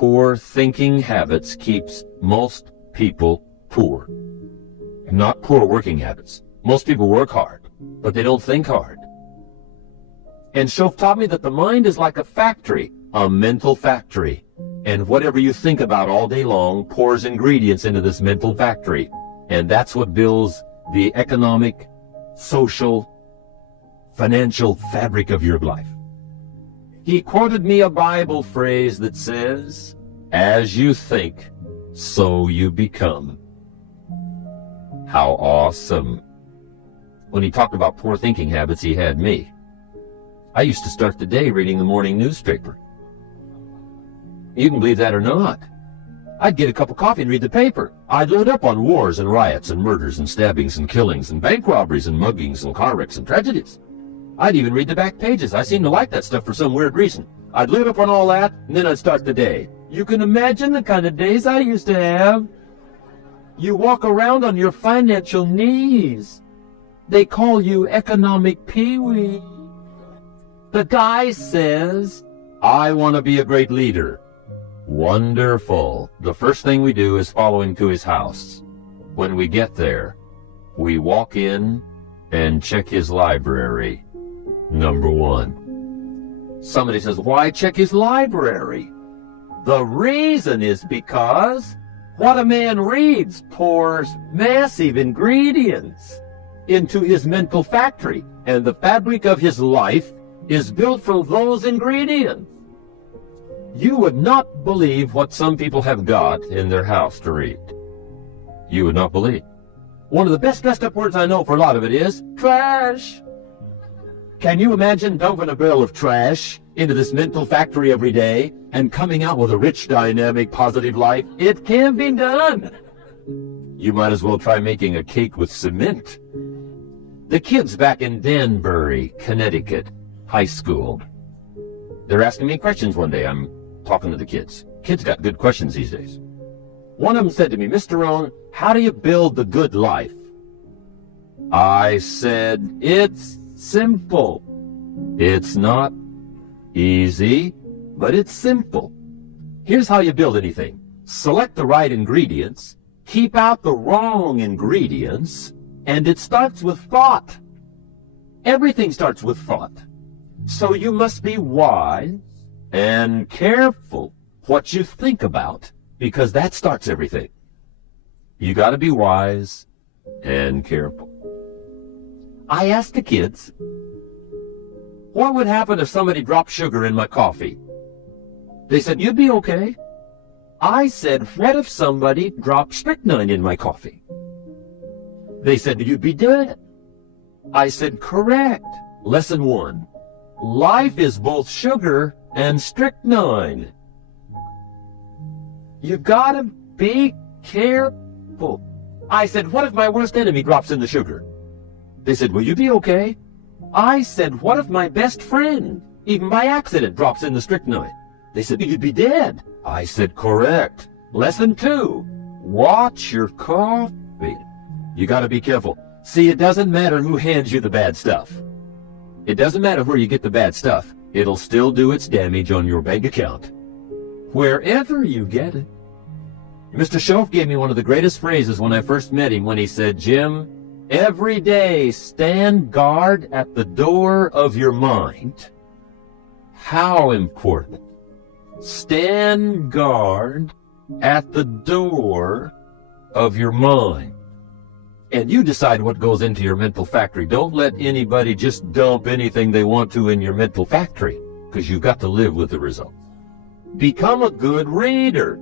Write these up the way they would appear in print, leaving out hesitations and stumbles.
Poor thinking habits keeps most people poor. Not poor working habits. Most people work hard, but they don't think hard. And Shoaff taught me that the mind is like a factory, a mental factory. And whatever you think about all day long pours ingredients into this mental factory. And that's what builds the economic, social, financial fabric of your life. He quoted me a Bible phrase that says, "As you think, so you become." How awesome. When he talked about poor thinking habits, he had me. I used to start the day reading the morning newspaper. You can believe that or not. I'd get a cup of coffee and read the paper. I'd load up on wars and riots and murders and stabbings and killings and bank robberies and muggings and car wrecks and tragedies. I'd even read the back pages. I seem to like that stuff for some weird reason. I'd load up on all that, and then I'd start the day. You can imagine the kind of days I used to have. You walk around on your financial knees. They call you economic peewee. The guy says, "I want to be a great leader." Wonderful. The first thing we do is follow him to his house. When we get there, we walk in and check his library. Number one. Somebody says, "Why check his library?" The reason is because what a man reads pours massive ingredients into his mental factory, and the fabric of his life is built from those ingredients. You would not believe what some people have got in their house to read. You would not believe. One of the best dressed up words I know for a lot of it is trash. Can you imagine dumping a barrel of trash into this mental factory every day and coming out with a rich, dynamic, positive life? It can be done. You might as well try making a cake with cement. The kids back in Danbury, Connecticut, high school, they're asking me questions one day. I'm talking to the kids. Kids got good questions these days. One of them said to me, "Mr. Rohn, how do you build the good life?" I said, "It's simple. It's not easy, but it's simple. Here's how you build anything. Select the right ingredients, keep out the wrong ingredients, and it starts with thought. Everything starts with thought. So you must be wise and careful what you think about, because that starts everything. You got to be wise and careful." I asked the kids, what would happen if somebody dropped sugar in my coffee? They said, "You'd be okay." I said, "What if somebody dropped strychnine in my coffee?" They said, "You'd be dead." I said, "Correct. Lesson one. Life is both sugar and strychnine. You gotta be careful." I said, "What if my worst enemy drops in the sugar?" They said, "Will you be okay?" I said, "What if my best friend, even by accident, drops in the strychnine?" They said, "You'd be dead." I said, "Correct. Lesson two, watch your coffee. You gotta be careful. See, it doesn't matter who hands you the bad stuff. It doesn't matter where you get the bad stuff. It'll still do its damage on your bank account, wherever you get it." Mr. Shoaff gave me one of the greatest phrases when I first met him, when he said, "Jim, every day stand guard at the door of your mind." How important. Stand guard at the door of your mind. And you decide what goes into your mental factory. Don't let anybody just dump anything they want to in your mental factory, because you've got to live with the results. Become a good reader.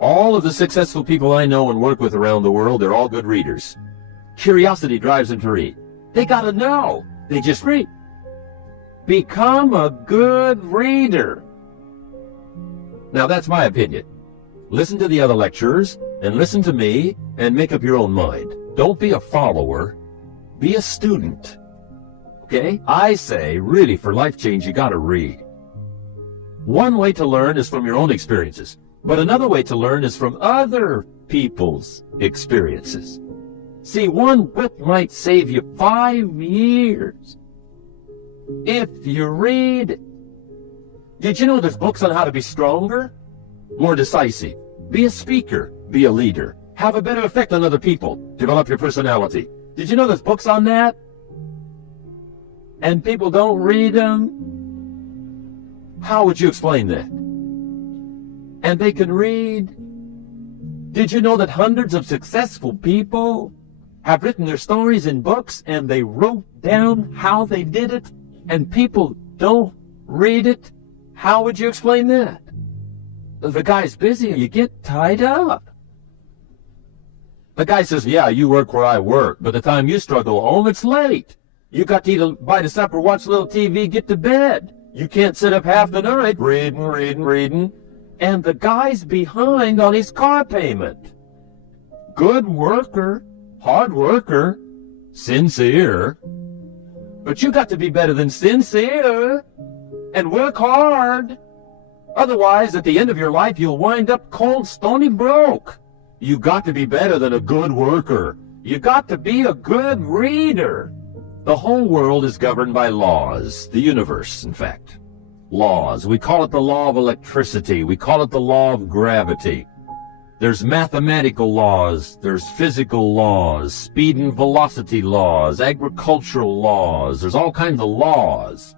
All of the successful people I know and work with around the world, they're all good readers. Curiosity drives them to read. They gotta know. They just read. Become a good reader. Now that's my opinion. Listen to the other lecturers and listen to me and make up your own mind. Don't be a follower. Be a student. Okay? I say, really, for life change, you gotta read. One way to learn is from your own experiences, but another way to learn is from other people's experiences. See, one book might save you 5 years if you read it. Did you know there's books on how to be stronger, more decisive, be a speaker, be a leader, have a better effect on other people, develop your personality? Did you know there's books on that? And people don't read them? How would you explain that? And they can read. Did you know that hundreds of successful people have written their stories in books and they wrote down how they did it, and people don't read it? How would you explain that? If the guy's busy, you get tied up. The guy says, yeah, you work where I work. By the time you struggle home, it's late. You got to eat a bite of supper, watch a little TV, get to bed. You can't sit up half the night reading. And the guy's behind on his car payment. Good worker, hard worker, sincere. But you got to be better than sincere and work hard. Otherwise, at the end of your life, you'll wind up cold, stony broke. You got to be better than a good worker. You got to be a good reader. The whole world is governed by laws. The universe, in fact. Laws. We call it the law of electricity. We call it the law of gravity. There's mathematical laws. There's physical laws, speed and velocity laws, agricultural laws. There's all kinds of laws.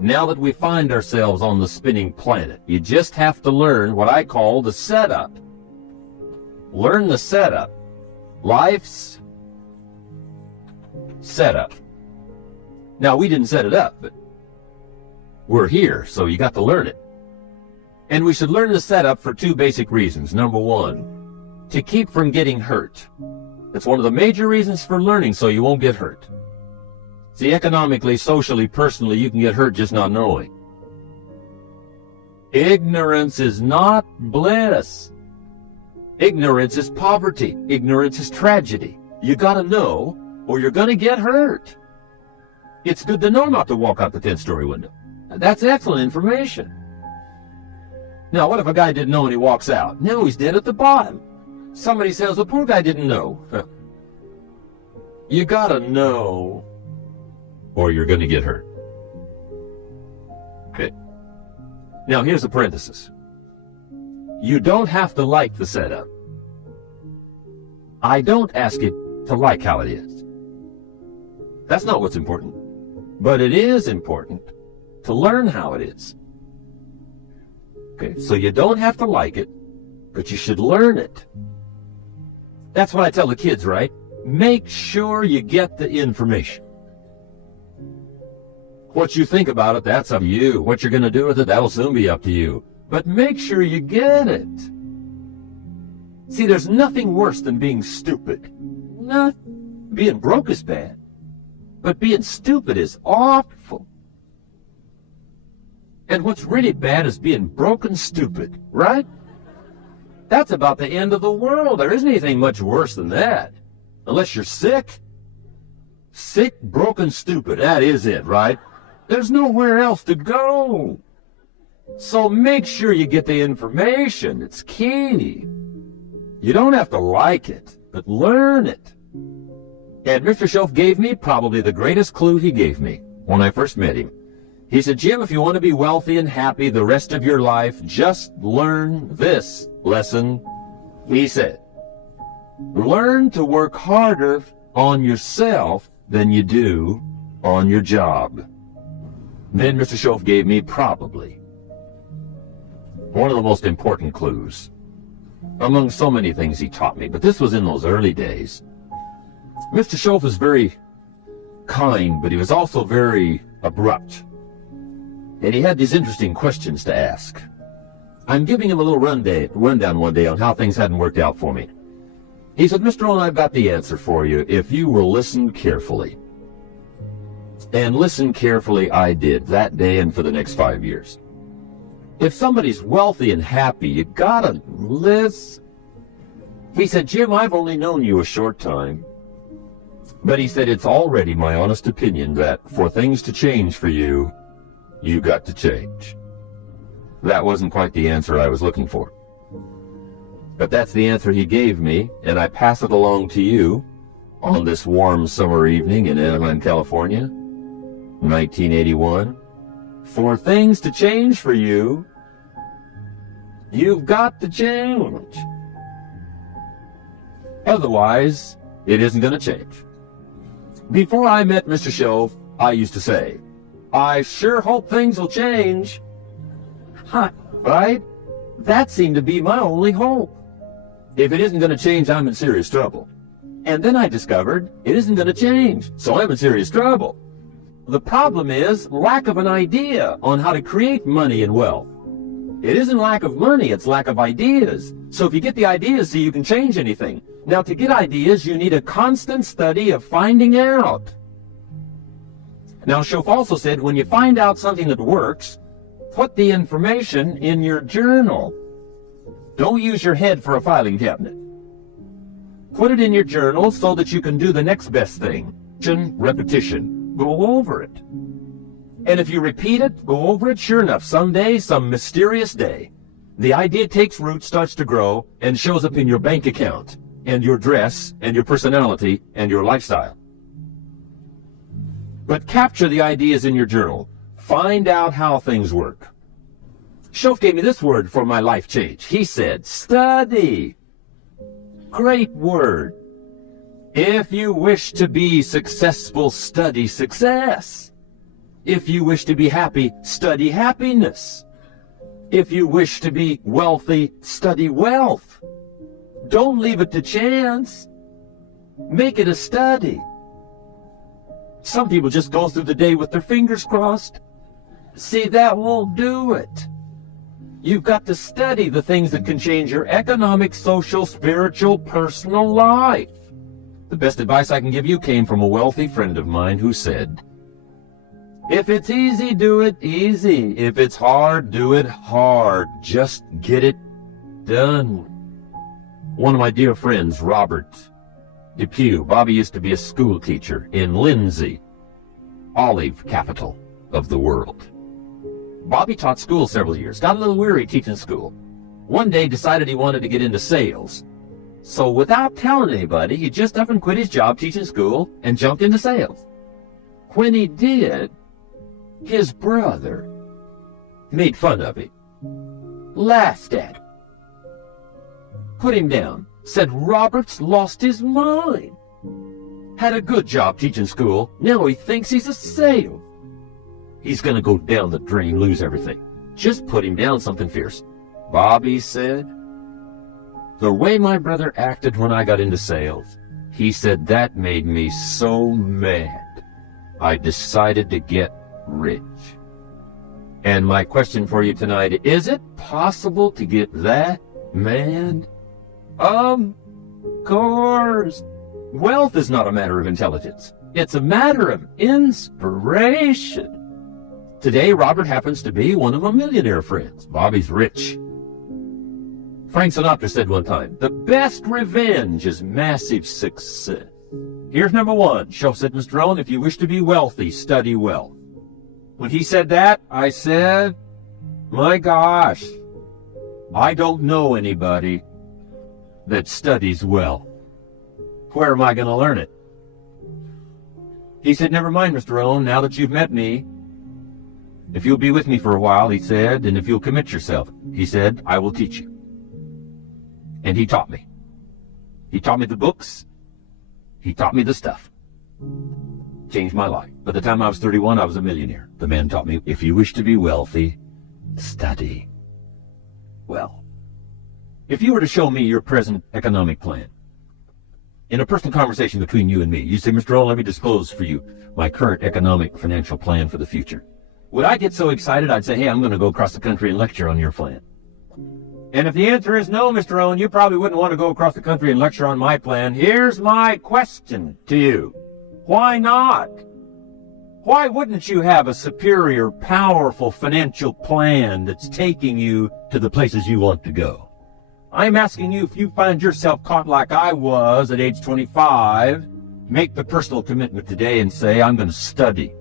Now that we find ourselves on the spinning planet, you just have to learn what I call the setup. Learn the setup. Life's setup. Now, we didn't set it up, but we're here, so you got to learn it. And we should learn the setup for two basic reasons. Number one, to keep from getting hurt. That's one of the major reasons for learning, so you won't get hurt. See, economically, socially, personally, you can get hurt just not knowing. Ignorance is not bliss. Ignorance is poverty. Ignorance is tragedy. You gotta know, or you're gonna get hurt. It's good to know not to walk out the 10-story window. That's excellent information. Now, what if a guy didn't know and he walks out? Now he's dead at the bottom. Somebody says, the poor guy didn't know. You gotta know, or you're gonna get hurt. Okay. Now, here's a parenthesis. You don't have to like the setup. I don't ask it to like how it is. That's not what's important. But it is important to learn how it is. Okay, so you don't have to like it, but you should learn it. That's what I tell the kids, right? Make sure you get the information. What you think about it, that's up to you. What you're going to do with it, that'll soon be up to you. But make sure you get it. See, there's nothing worse than being stupid. Not being broke is bad, but being stupid is awful. And what's really bad is being broken stupid, right? That's about the end of the world. There isn't anything much worse than that. Unless you're sick. Sick, broken, stupid. That is it, right? There's nowhere else to go. So make sure you get the information. It's key. You don't have to like it, but learn it. And Mr. Schoaf gave me probably the greatest clue he gave me when I first met him. He said, Jim, if you want to be wealthy and happy the rest of your life, just learn this lesson. He said, learn to work harder on yourself than you do on your job. Then Mr. Schoaf gave me probably one of the most important clues among so many things he taught me, but this was in those early days. Mr. Schoaf was very kind, but he was also very abrupt. And he had these interesting questions to ask. I'm giving him a little rundown one day on how things hadn't worked out for me. He said, Mr. Rohn, I've got the answer for you if you will listen carefully. And listen carefully I did that day and for the next 5 years. If somebody's wealthy and happy, you gotta listen. He said, Jim, I've only known you a short time. But he said, it's already my honest opinion that for things to change for you, you got to change. That wasn't quite the answer I was looking for. But that's the answer he gave me, and I pass it along to you on this warm summer evening in Anaheim, California, 1981, For things to change for you, you've got to change. Otherwise, it isn't going to change. Before I met Mr. Shelf, I used to say, I sure hope things will change. Right? That seemed to be my only hope. If it isn't going to change, I'm in serious trouble. And then I discovered it isn't going to change, so I'm in serious trouble. The problem is lack of an idea on how to create money and wealth. It isn't lack of money, it's lack of ideas. So if you get the ideas, so you can change anything. Now, to get ideas, you need a constant study of finding out. Now, Schoaf also said, when you find out something that works, put the information in your journal. Don't use your head for a filing cabinet. Put it in your journal so that you can do the next best thing. Repetition. Go over it. And if you repeat it, go over it, sure enough, someday, some mysterious day, the idea takes root, starts to grow, and shows up in your bank account, and your dress, and your personality, and your lifestyle. But capture the ideas in your journal. Find out how things work. Schoaf gave me this word for my life change. He said, study. Great word. If you wish to be successful, study success. If you wish to be happy, study happiness. If you wish to be wealthy, study wealth. Don't leave it to chance. Make it a study. Some people just go through the day with their fingers crossed. See, that won't do it. You've got to study the things that can change your economic, social, spiritual, personal life. The best advice I can give you came from a wealthy friend of mine who said, if it's easy, do it easy. If it's hard, do it hard. Just get it done. One of my dear friends, Robert Depew, Bobby used to be a school teacher in Lindsay, olive capital of the world. Bobby taught school several years, got a little weary teaching school. One day decided he wanted to get into sales. So without telling anybody, he just up and quit his job teaching school and jumped into sales. When he did, his brother made fun of him, laughed at him, put him down, said Robert's lost his mind. Had a good job teaching school, now he thinks he's a sale. He's gonna go down the drain, lose everything. Just put him down something fierce. Bobby said, the way my brother acted when I got into sales, he said that made me so mad. I decided to get rich. And my question for you tonight, is it possible to get that mad? Of course. Wealth is not a matter of intelligence. It's a matter of inspiration. Today, Robert happens to be one of my millionaire friends. Bobby's rich. Frank Sinatra said one time, the best revenge is massive success. Here's number one. Schoaf said, Mr. Rohn, if you wish to be wealthy, study well. When he said that, I said, my gosh, I don't know anybody that studies well. Where am I going to learn it? He said, never mind, Mr. Rohn, now that you've met me, if you'll be with me for a while, he said, and if you'll commit yourself, he said, I will teach you. And he taught me. He taught me the books. He taught me the stuff. Changed my life. By the time I was 31, I was a millionaire. The man taught me, if you wish to be wealthy, study well. If you were to show me your present economic plan, in a personal conversation between you and me, you say, Mr. Rohn, let me disclose for you my current economic financial plan for the future. Would I get so excited I'd say, hey, I'm going to go across the country and lecture on your plan? And if the answer is no, Mr. Rohn, you probably wouldn't want to go across the country and lecture on my plan. Here's my question to you. Why not? Why wouldn't you have a superior, powerful financial plan that's taking you to the places you want to go? I'm asking you, if you find yourself caught like I was at age 25, make the personal commitment today and say, I'm going to study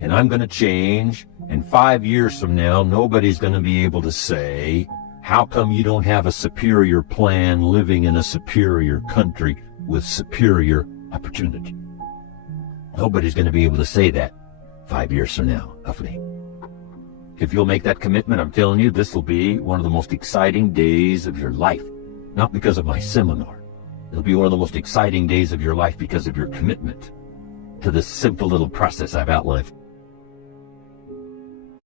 and I'm going to change. And 5 years from now, nobody's going to be able to say, how come you don't have a superior plan living in a superior country with superior opportunity? Nobody's going to be able to say that 5 years from now of me. If you'll make that commitment, I'm telling you, this will be one of the most exciting days of your life. Not because of my seminar. It'll be one of the most exciting days of your life because of your commitment to this simple little process I've outlined.